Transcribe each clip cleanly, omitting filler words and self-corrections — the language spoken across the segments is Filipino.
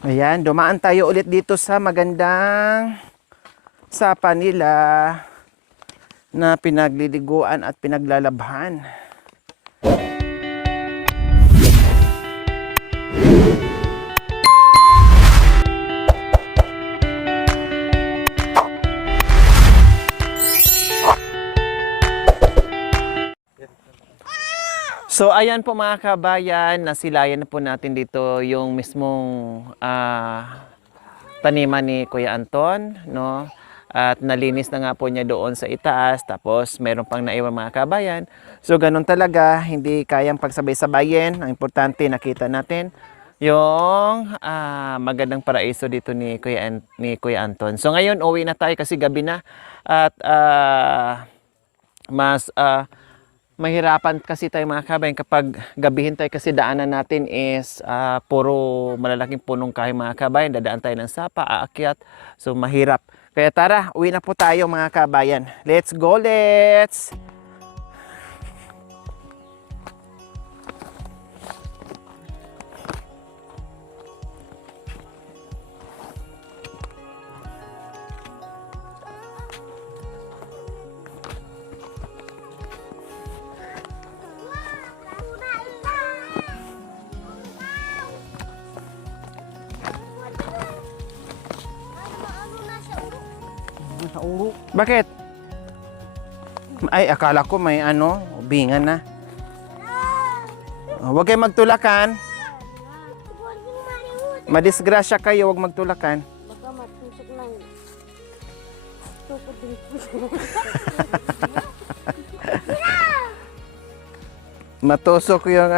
Ayan, dumaan tayo ulit dito sa magandang sapa nila na pinagliliguan at pinaglalabhan. So ayan po mga kabayan, nasilayan na po natin dito yung mismong taniman ni Kuya Anton, no? At nalinis na nga po niya doon sa itaas, tapos meron pang naiwan mga kabayan. So ganun talaga, hindi kayang pagsabay-sabayin. Ang importante nakita natin yung magandang paraiso dito ni Kuya Anton. So ngayon uwi na tayo kasi gabi na at mas mahirapan kasi tayo mga kabayan kapag gabihin tayo kasi daanan natin is puro malalaking punong kahoy mga kabayan. Dadaan tayo ng sapa, aakyat. So mahirap. Kaya tara, uwi na po tayo mga kabayan. Let's go, let's! Bakit? Ay, akala ko may bingan na. Huwag kayo magtulakan. Madisgrasya kayo, huwag magtulakan. Baka matusok ng tukod din po. Matusok yung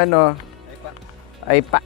ay pa.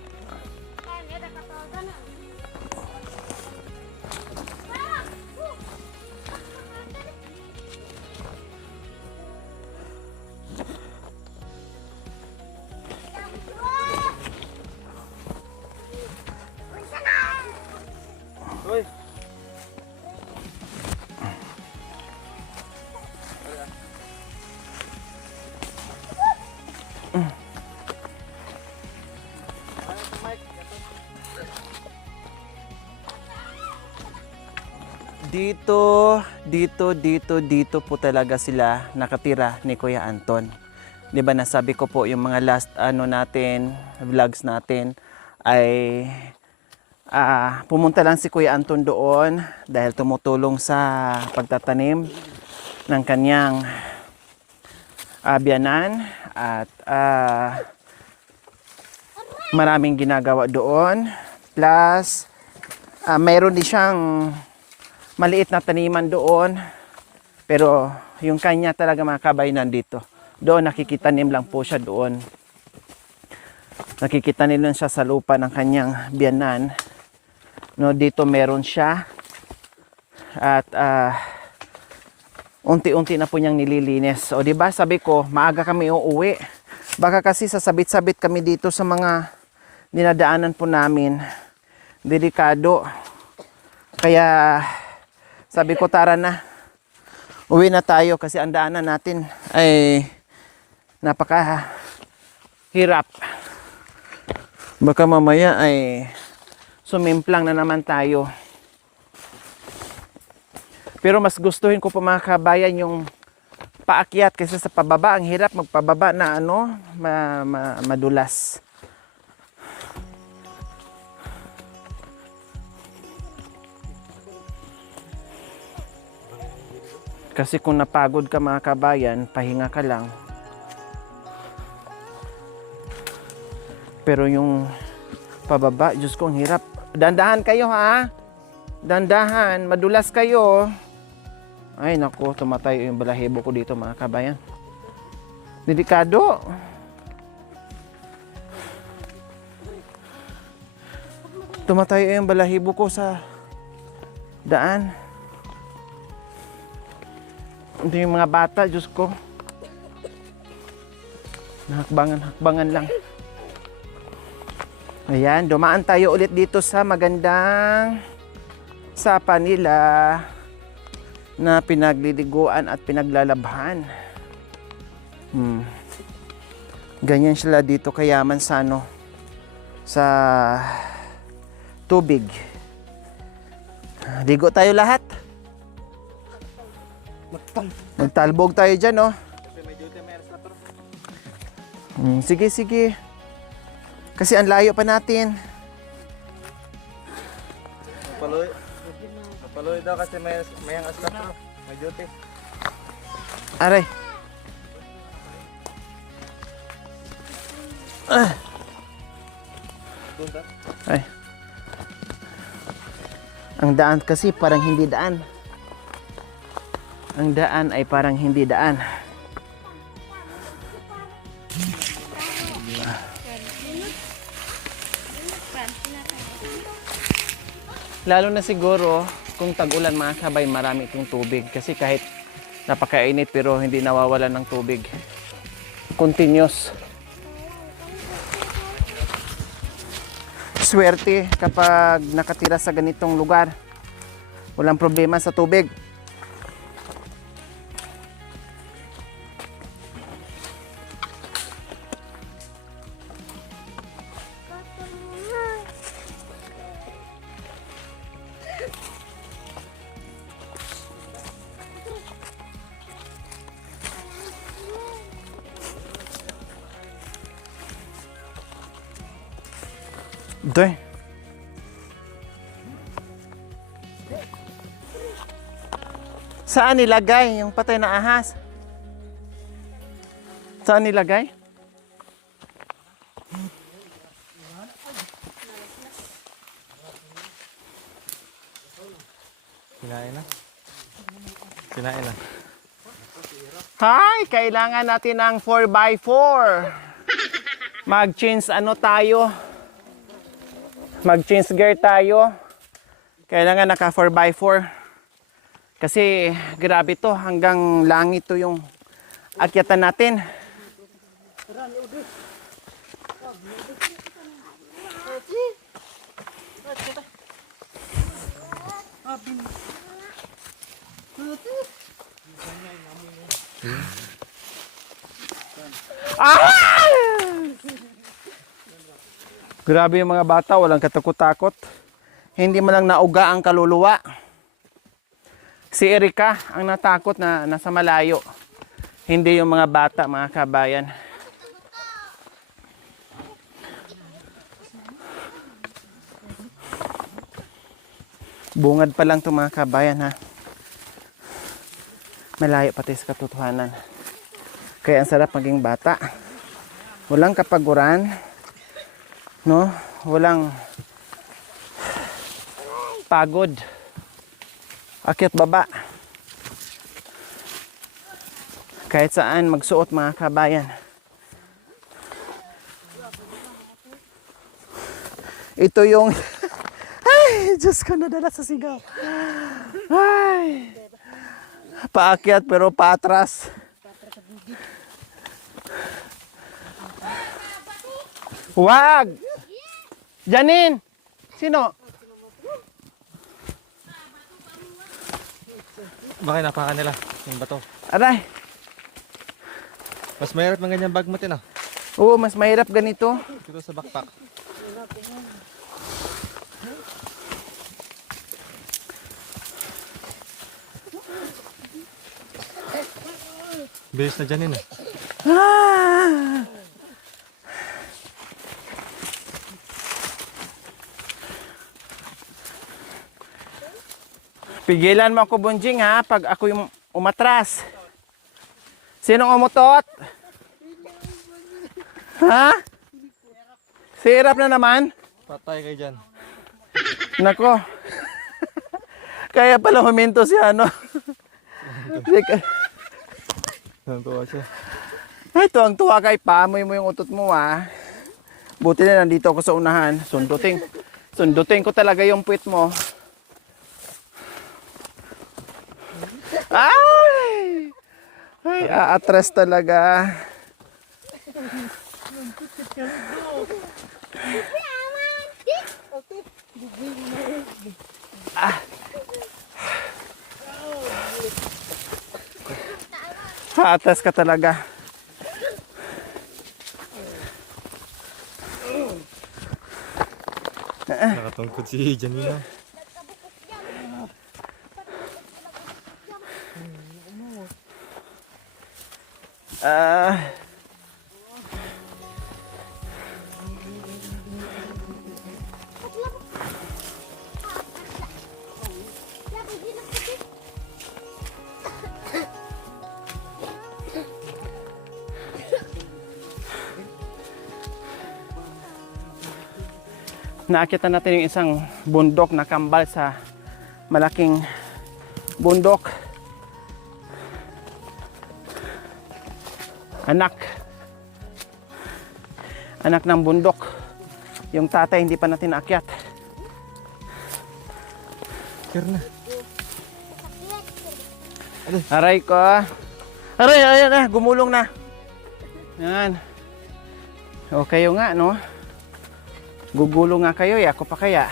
Dito po talaga sila nakatira ni Kuya Anton. 'Di ba nasabi ko po yung mga last vlogs natin ay pumunta lang si Kuya Anton doon dahil tumutulong sa pagtatanim ng kanyang biyanan at maraming ginagawa doon. Plus mayroon din siyang maliit na taniman doon, pero yung kanya talaga mga kabayan nandito. Doon nakikitanim lang po siya doon. Nakikitanim lang siya sa lupa ng kanyang biyanan. No, dito meron siya. At unti-unti na po niyang nililinis. O di ba sabi ko, maaga kami uuwi. Baka kasi sasabit-sabit kami dito sa mga dinadaanan po namin. Delikado. Kaya sabi ko tara na, uwi na tayo kasi ang daanan natin ay napakahirap. Baka mamaya ay sumimplang na naman tayo. Pero mas gustuhin ko pa mga kabayan yung paakyat kasi sa pababa. Ang hirap magpababa na madulas. Kasi kung napagod ka mga kabayan, pahinga ka lang. Pero yung pababa, Diyos ko, ang hirap. Dandahan kayo ha. Dandahan, madulas kayo. Ay naku, tumatay yung balahibo ko dito mga kabayan. Delikado. Tumatay yung balahibo ko sa daan. Hindi yung mga bata, Diyos ko. Hakbangan lang. Ayan, dumaan tayo ulit dito sa magandang sapa nila na pinagliliguan at pinaglalabhan. Ganyan sila dito kayaman sa sa tubig. Ligo tayo lahat. Magtalbog tayo dyan, oh. Sige, sige. Kasi ang layo pa natin. Paloy daw kasi may ang askat bro. May duty. Aray. Ay. Ang daan kasi parang hindi daan. Ang daan ay parang hindi daan. Lalo na siguro kung tag-ulan mga kabay, marami itong tubig. Kasi kahit napakainit pero hindi nawawalan ng tubig. Continuous. Swerte kapag nakatira sa ganitong lugar. Walang problema sa tubig. Doy. Saan nilagay yung patay na ahas? Saan nilagay? Kinain na. Kinain na. Hi! Kailangan natin ng 4x4. Mag-change ano tayo? Mag-change gear tayo. Kailangan naka 4x4. Kasi grabe to, hanggang langit to yung akyatan natin. Ah! Grabe yung mga bata, walang katakot-takot. Hindi man lang nauga ang kaluluwa. Si Erika ang natakot na nasa malayo. Hindi yung mga bata, mga kabayan. Bungad pa lang itong mga kabayan, ha. Malayo pati sa katotohanan. Kaya ang sarap maging bata. Walang kapaguran. No? Walang pagod. Akyat baba. Kahit saan magsuot mga kabayan. Ito yung ay, Diyos ko, nadala sa sigaw. Ay. Paakyat pero paatras. Wag! Janine! Sino? Bakit napakan nila yung bato? Aray! Mas mahirap ng ganyan bag mo tin ah. Oo, mas mahirap ganito. Dito sa backpack. Bilis na dyan yun eh. Ah! Pigilan mo ako, Bunjing, ha? Pag ako yung umatras. Sinong umutot? Ha? Sirap na naman? Patay kayo dyan. Nako. Kaya pala huminto si ano. Nantuwa siya. Ay, tuwang-tuwa kay paamoy mo yung utot mo, ha? Buti na nandito ako sa unahan. Sundutin ko talaga yung puwit mo. Ay! Ay, aatras talaga. Ah. Aatras ka talaga. Nakatayo Tungkol si Janina. Ah, Naakyatan natin yung isang bundok na kambal sa malaking bundok. Anak ng bundok. Yung tatay hindi pa natin naakyat. Kira na. Aray ko. Aray, gumulong na. Yan. O kayo nga, no? Gugulong nga kayo, ako pa kaya.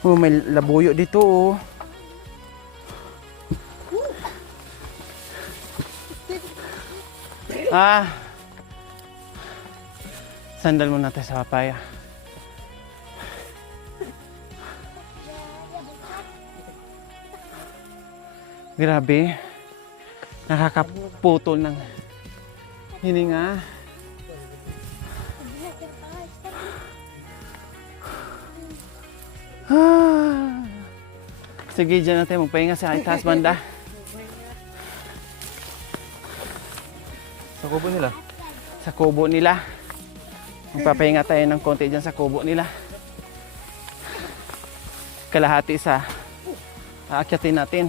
Oh, may labuyo dito, oh. Sandal muna tayo sa papaya. Grabe. Nakakaputol ng hininga. Sige, dyan natin magpahinga sa itaas banda. Sa kubo nila. Sa kubo nila. Magpapahinga tayo ng konti dyan sa kubo nila. Kalahati sa aakyatin natin.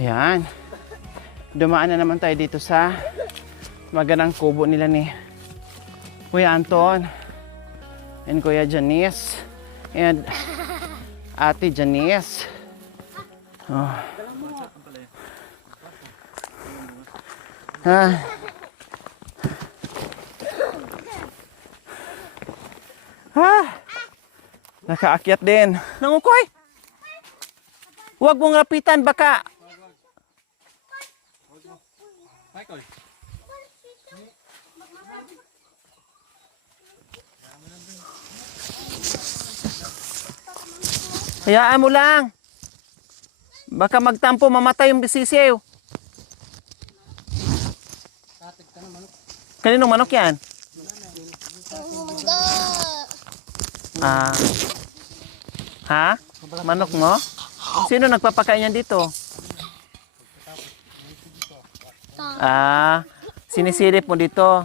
Ayan. Dumaan na naman tayo dito sa magandang kubo nila ni Kuya Anton and Kuya Janice and Ate Janice. Oh. Nakaakyat din. Nangukoy! Huwag mong lapitan, baka. Michael. Hayaan mo lang. Baka magtampo, mamatay yung bisisiw. Kaninong manok yan? Ha? Manok mo? Sino nagpapakain yan dito? Sinisilip mo dito.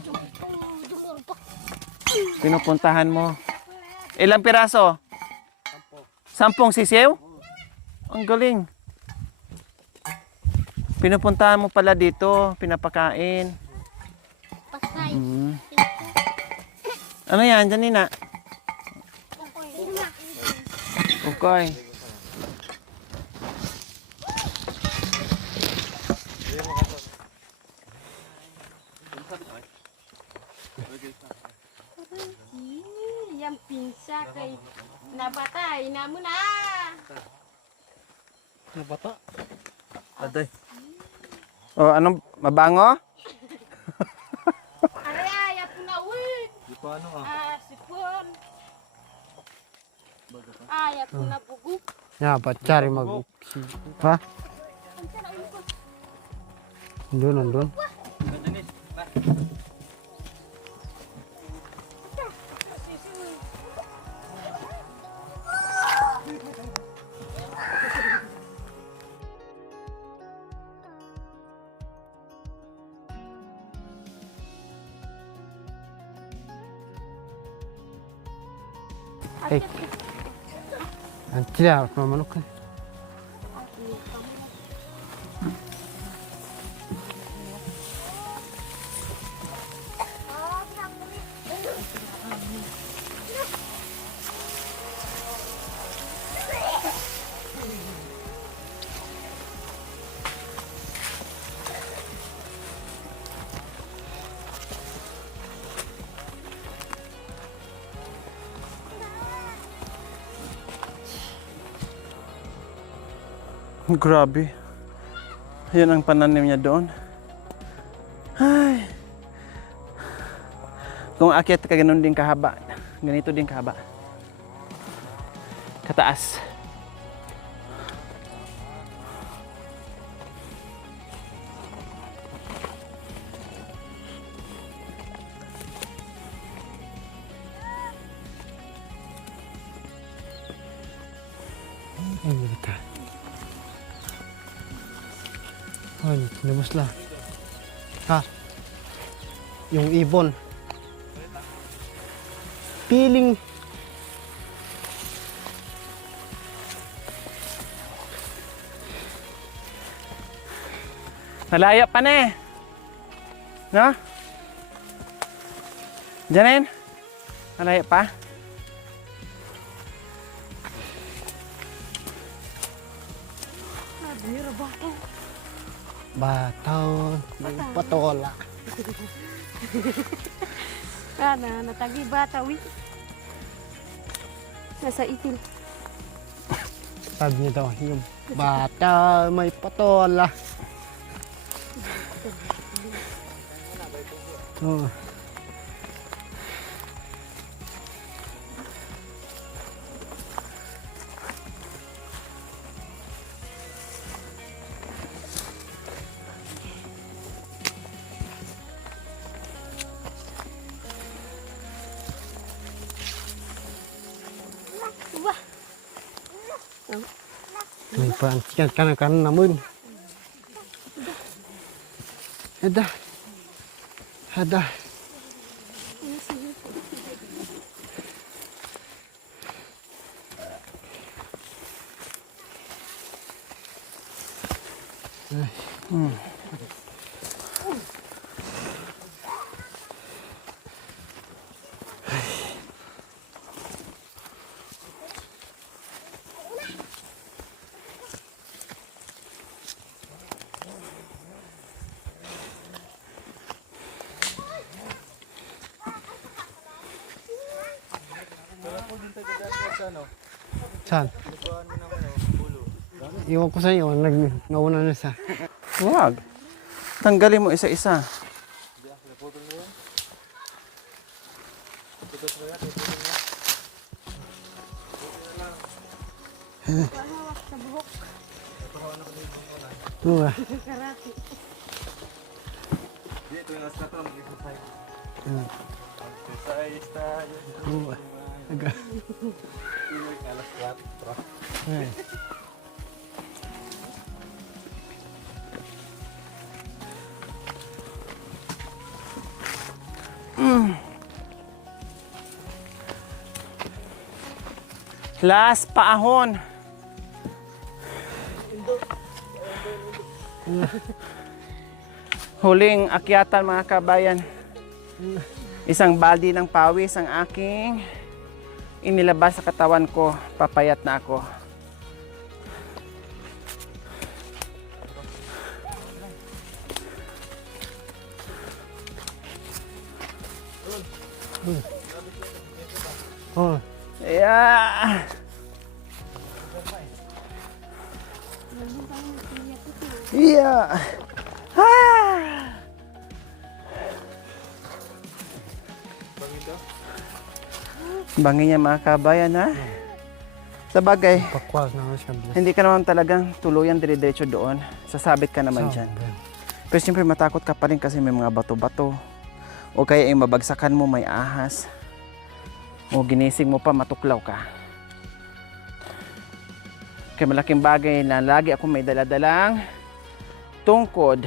Pinupuntahan mo. Ilang piraso? 10 sisiw? Ang galing. Pinupuntahan mo pala dito, pinapakain. Pasay. Ano yan, Janina? Okay. Yang pinsa kay nabatay na mo na. Nabata. Aday. O, anong mabango? Araya puna uy. Di pa ano Sipon. Aya puna buguk. Ya, cari mag. Ha? Nandun. Hey. Tidak, aku mau manok kan. Grabe. Yan ang pananim niya doon. Ay. Kung akyat ka ganun din kahaba. Ganito din kahaba. Kataas. Ay, kita. Ay, tinubos lang. Ha? Yung ibon. Piling. Malaya pa na eh. No? Janin? Malaya pa? Bataw. Patola. Kana, natagi batawi. Nasa itil. Sabi niya daw, yung bata may patola. Oh. Wah. May paantikan ka na kanan namun. Ada. Ada. Saan? Iwan ko sa iyo, nauna na sa. Huwag. Tanggalin mo isa-isa. Sa buhok. Tuwa. Karati. Tuwa. Aga. Ay. Last paahon. Huling akyatan mga kabayan. Isang baldi ng pawis ang aking inilabas sa katawan ko. Papayat na ako. Oh, Yeah. Yeah. Ah. Bangin niya mga kabayan ha. Sa bagay, pakwas na siya. hindi ka naman talagang tuluyan dire-diretso doon. Sasabit ka naman dyan. Pero siyempre matakot ka pa rin kasi may mga bato-bato. O kaya yung mabagsakan mo may ahas. O ginising mo pa matuklaw ka. Kaya malaking bagay na lagi ako may daladalang tungkod.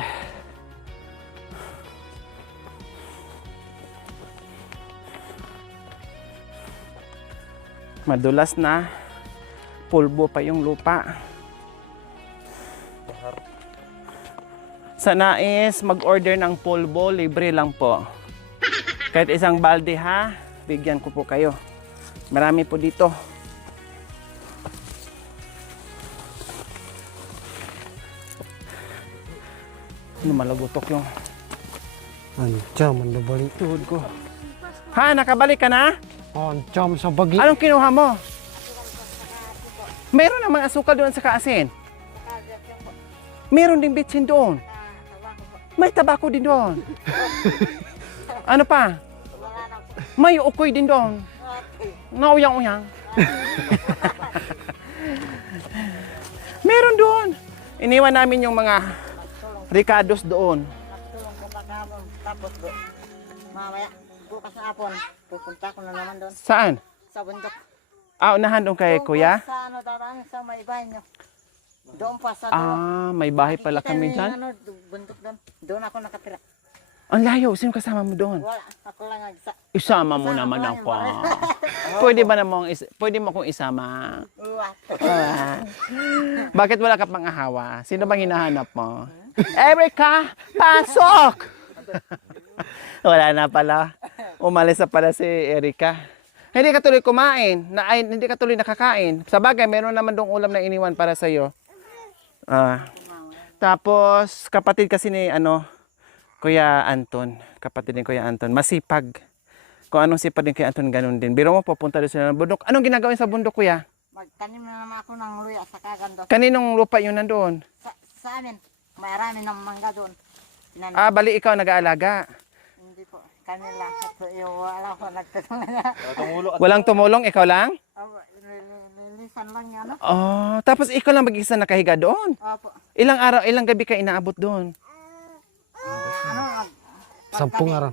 Madulas na. Pulbo pa yung lupa. Sa nais mag-order ng pulbo, libre lang po. Kahit isang balde ha, bigyan ko po kayo. Marami po dito. Ano, malagutok yung Andiyan, mandabalik. tuhod ko. Ha, nakabalik ka na? Andiyan sa bagi. Anong kinuha mo? Meron namang asukal doon sa kaasin. Meron ding bitsin doon. May tabako din doon. Ano pa? May ukoy din doon. Nauyang-uyang. Meron doon. Iniwan namin yung mga ricados doon. Tulong ko maghapon. Tapos mamaya, bukas na hapon, pupunta ko na naman doon Saan? sa bundok. Ah, unahan doon kay Doon kuya? pa Sa ano, daraan sa may bahay nyo. Doon pa sa Ah, may bahay pala Nakikita kami niyo dyan. yung Ano, bundok doon. Doon ako nakatira. Ang layo. Sino kasama mo doon? Wala, ako lang nagsa. Isama mo Isama naman ko lang ako. yung Pwede mo akong isama. Uwat. Ah. Bakit wala ka pang ahawa? Sino bang hinahanap mo? Erica, pasok! Wala na pala. Umalis na pala si Erica. Hindi ka tuloy kumain. Hindi ka tuloy nakakain. Sa bagay, meron naman dong ulam na iniwan para sa'yo. Tapos, kapatid kasi ni Kuya Anton. Kapatid ni Kuya Anton. Masipag. Kung anong sipag din Kuya Anton, ganun din. Biro mo, pupunta doon sila ng bundok. Anong ginagawin sa bundok, Kuya? Magtanim na naman ako ng luya sa kagando. Kaninong lupa yun nandoon? Sa amin, marami ng mangga doon. Tinan- Ah, bali ikaw nag-aalaga. Hindi po, kanila. Ito yung wala ko nagtutulong na. Tumulo at Walang tumulong, ikaw lang? Lilisan lang yan. Ano? Oh, tapos ikaw lang mag-isa nakahiga doon. Opo. Ilang araw, ilang gabi ka inaabot doon? Ano, Sampung araw.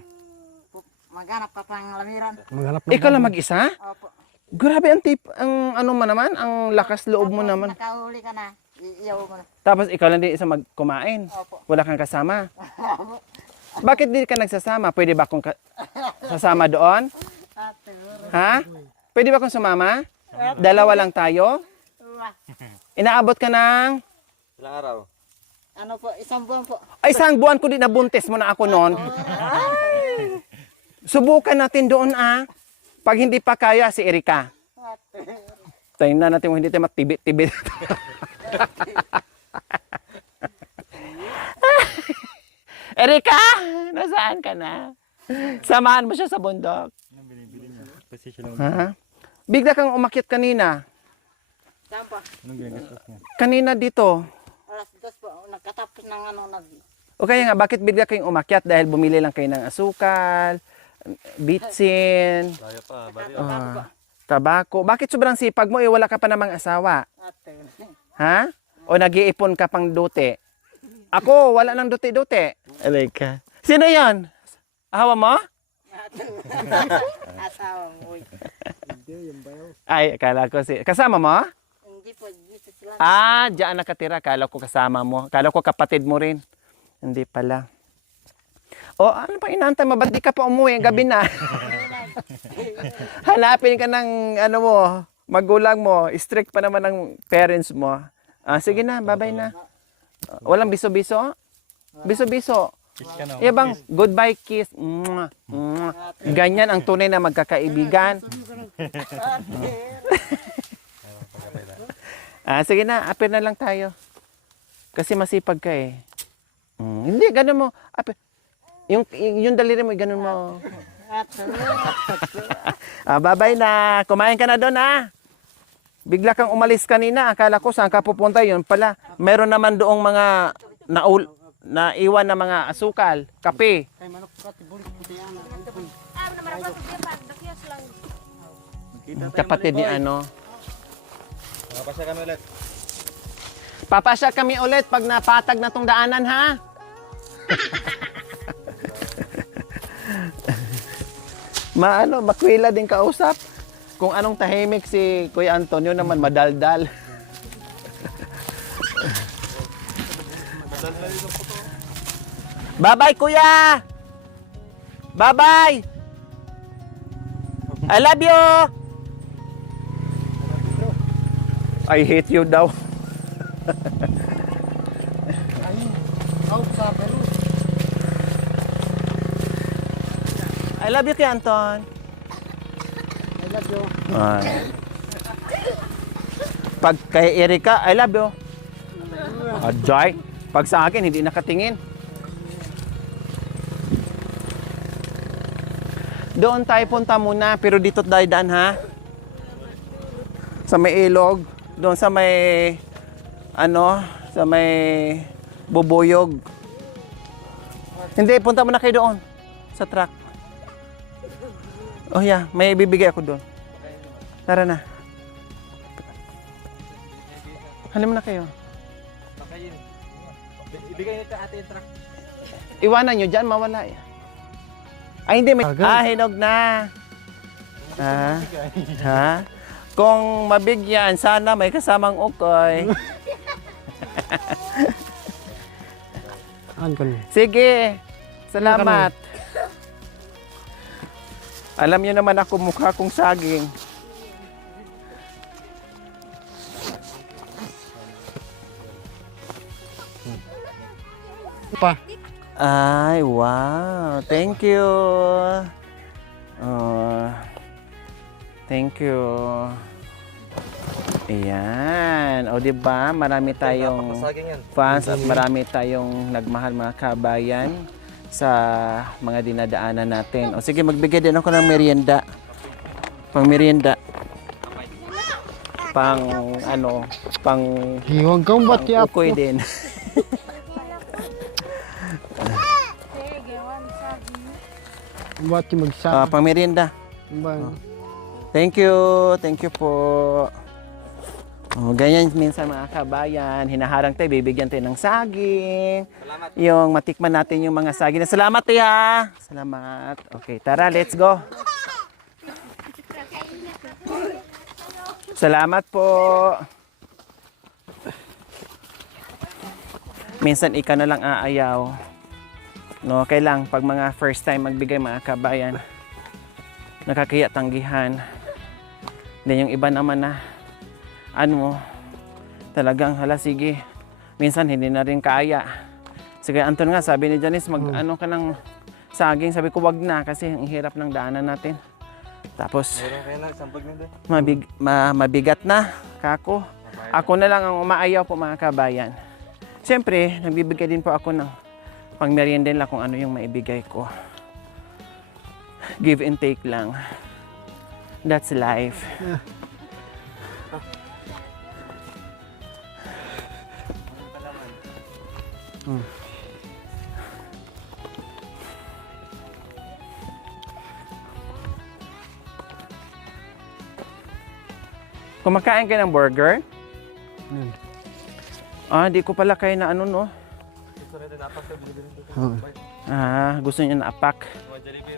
maghanap ka pang lamiran. Maghanap ng Ikaw lang mag-isa? Opo. Grabe ang ano mo naman, ang lakas loob mo Tapos naman. nakahuli ka na, iiyaw mo na. Tapos ikaw lang din isa magkumain. Opo. Wala kang kasama. Bakit di ka nagsasama? Pwede ba akong sasama doon? Ate, Ha? Pwede ba akong sumama? Dalawa lang tayo? uwa. Inaabot ka ng... ilang araw? Ano po, isang buwan po. Ay, isang buwan ko din nabuntis mo na ako noon. Subukan natin doon Pag hindi pa kaya si Erika. Ate. Tingnan natin kung hindi tayo matibit-tibit. Erika! Nasaan ka na? Samahan mo siya sa bundok. Anong binibili niya? Kasi siya lang. Ha? Bigla kang umakyat kanina. Saan po? Anong ginagastos niya? Kanina dito. Alas 2 po, nagkatapos ng ano, O kaya nga, bakit bigla kayong umakyat? Dahil bumili lang kayo ng asukal, bitsin, Layo pa, bari. tabako. Bakit sobrang sipag mo? Wala ka pa namang asawa. Ate. Ha? O nag-iipon ka pang dute? Ako, wala nang dute-dute. Alay ka. Sino yon? Ahawa mo? Asawa mo. Uy. Ay, akala ko kasama mo? Hindi po, dito sila. Ah, diyan nakatira. Akala ko kasama mo. Akala ko kapatid mo rin. Hindi pala. O, ano pa inaantay mo? Ba't di ka pa umuwi? Gabi na. Hanapin ka ng, magulang mo. Strict pa naman ng parents mo. Sige na, bye-bye na. Walang biso-biso? Biso-biso. Kiss ka na. Bang, goodbye kiss. Mwah, mwah. Ganyan ang tunay na magkakaibigan. Sige na, apir na lang tayo. Kasi masipag ka eh. Hindi, ganun mo. Apir. Yung daliri mo, ganun mo. Bye-bye na. Kumain ka na doon Bigla kang umalis kanina. Akala ko saan ka pupunta. Yun pala. Meron naman doong mga naiwan na mga asukal, kape. Kapatid ni Napasya kami ulit. Papasya kami ulit pag napatag na tong daanan, ha? Makwila din kausap. Kung anong tahimik si Kuya Antonio naman madaldal. Bye-bye, Kuya! Bye-bye! I love you! I hate you daw. Out sa Peru. I love you kay Anton. I love you. Pag kay Erika, I love you. Ajay. Pag sa akin, hindi nakatingin. Doon tayo punta muna, pero dito tayo daan ha. Sa may ilog, doon sa may sa may bubuyog. Hindi, punta muna kayo doon sa truck. Oh yeah, may bibigay ako doon. Tara na. Halim na kayo. Ibigay nito ate yung truck. Iwanan nyo dyan, mawala eh. Ay, hindi. May... Agad. hinog na. Ha? Kung mabigyan, sana may kasamang ukoy. An ko ni. Sige. Salamat. Alam nyo naman ako mukha kong saging. Pa. Ay, wow. Thank you. Thank you. Ayan. O, diba? Marami tayong Napakasaging yan. fans at marami tayong nagmahal mga kabayan sa mga dinadaanan natin. O, sige, magbigay din ako ng merienda. Pang merienda. Pang, pang Hiwag kang bati ako. ukoy din. Bati magsa. Pang merienda. Ba. Thank you. Thank you po. Oh, ganyan minsan mga kabayan. Hinaharang tayo, bibigyan tayo ng saging. Salamat. Yung matikman natin yung mga saging. Salamat tiya. Salamat. Okay, tara, let's go. Salamat po. Minsan ika na lang aayaw. No, kailang pag mga first time magbigay mga kabayan. Nakakahiya tanggihan. Then yung iba naman na talagang hala sige. Minsan hindi na rin kaya. Sige Anton nga sabi ni Janice mag ka ng saging. Sabi ko wag na kasi ang hirap ng daanan natin. Tapos Meron kayo na, sampag nito. mabigat na kako. Ako na lang ang umaayaw po mga kabayan. Siyempre, nagbibigay din po ako ng pang-merienda lang kung ano yung maibigay ko. Give and take lang. That's life. Kumakain kayo ng burger? Di ko pala kayo na no? Gusto rin din napak. Gusto niyo na apak. Mga Jollibee.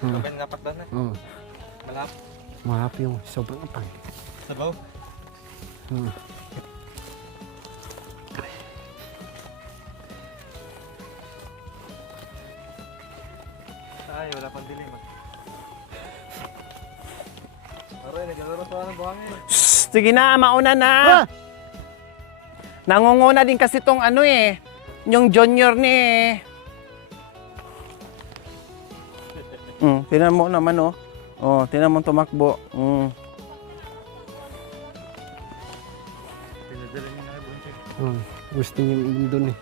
Kapag napak doon na. Malap. Mahap yung sobrang apang. Sabaw. Ay, wala pang dilim. Aray, naglalaro sa ng buhangin. Sige na, mauna na. Nangunguna din kasi tong yung junior ni. Tinan mo naman tinan mo tumakbo. Pinadala niyo na bunting. Gusto niya doon eh.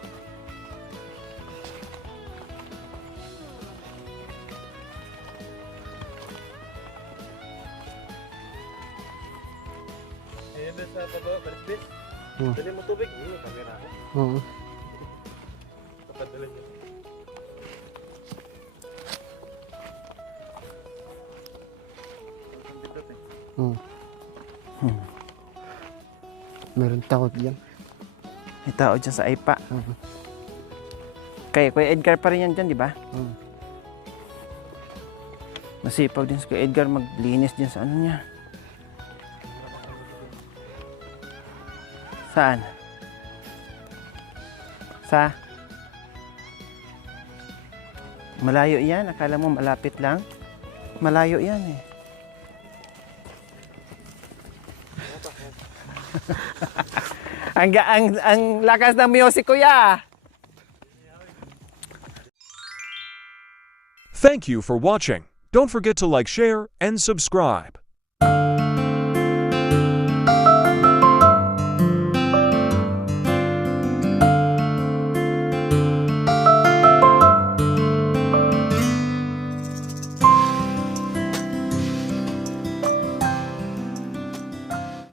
Ayun din sa pagawa, balis-bis. Dali mo tubig. Kamera ako. Oo. Papadala niyo. Meron takot yan. May tao dyan sa IPA. Kaya Kuya Edgar pa rin yan dyan, di ba? Nasipaw din si Kuya Edgar maglinis dyan sa niya. Saan? Sa? Malayo yan. Akala mo malapit lang? Malayo yan eh. ang lakas ng music, kuya. Thank you for watching. Don't forget to like, share, and subscribe.